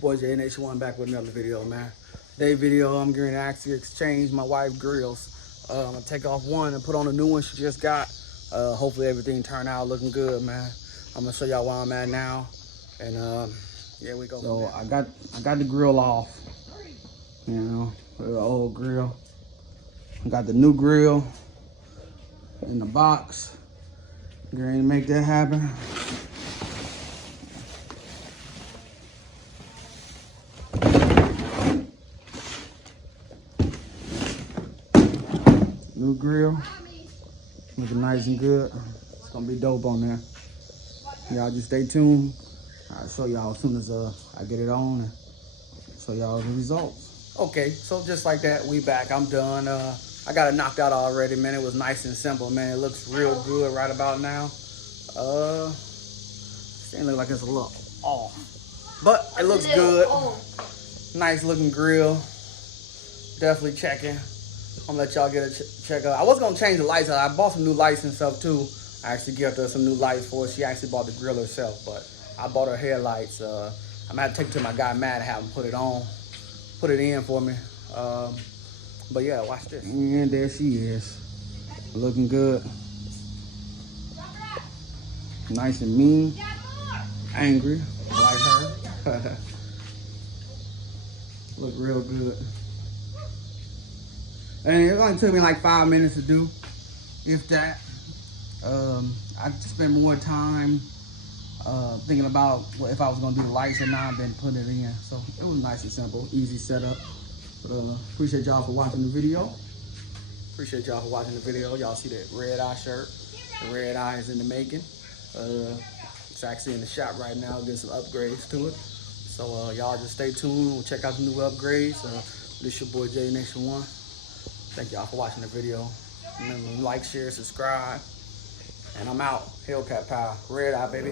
your boy JNH1 back with another video, man. Today's video, I'm going to actually exchange my wife's grills. I'm going to take off one and put on a new one she just got. Hopefully everything turned out looking good, man. I'm going to show y'all where I'm at now. And yeah, we go. So I got the grill off, you know, the old grill. I got the new grill in the box. Going to make that happen. New grill, looking nice and good. It's gonna be dope on there. Y'all just stay tuned. I'll show y'all as soon as I get it on and show y'all the results. Okay, so just like that, we back. I'm done. I got it knocked out already, man. It was nice and simple, man. It looks real good right about now. It look like it's a little off, but it looks good. Nice looking grill. Definitely checking. I'm gonna let y'all get a check out. I was gonna change the lights out. I bought some new lights and stuff too. I actually gave her some new lights for her. She actually bought the grill herself, but I bought her headlights. I'm gonna have to take it to my guy Matt and have him put it in for me. But yeah, watch this. And there she is, looking good, nice and mean, angry like her. Look real good. And it only took me like 5 minutes to do, if that. I spent more time thinking about if I was gonna do the lights or not than putting it in. So it was nice and simple, easy setup. But appreciate y'all for watching the video. Y'all see that red eye shirt? The red eye is in the making. It's actually in the shop right now, getting some upgrades to it. So y'all just stay tuned. We'll check out the new upgrades. This your boy JNH1. Thank y'all for watching the video. Remember to like, share, subscribe. And I'm out. Hellcat Power. Red eye, baby.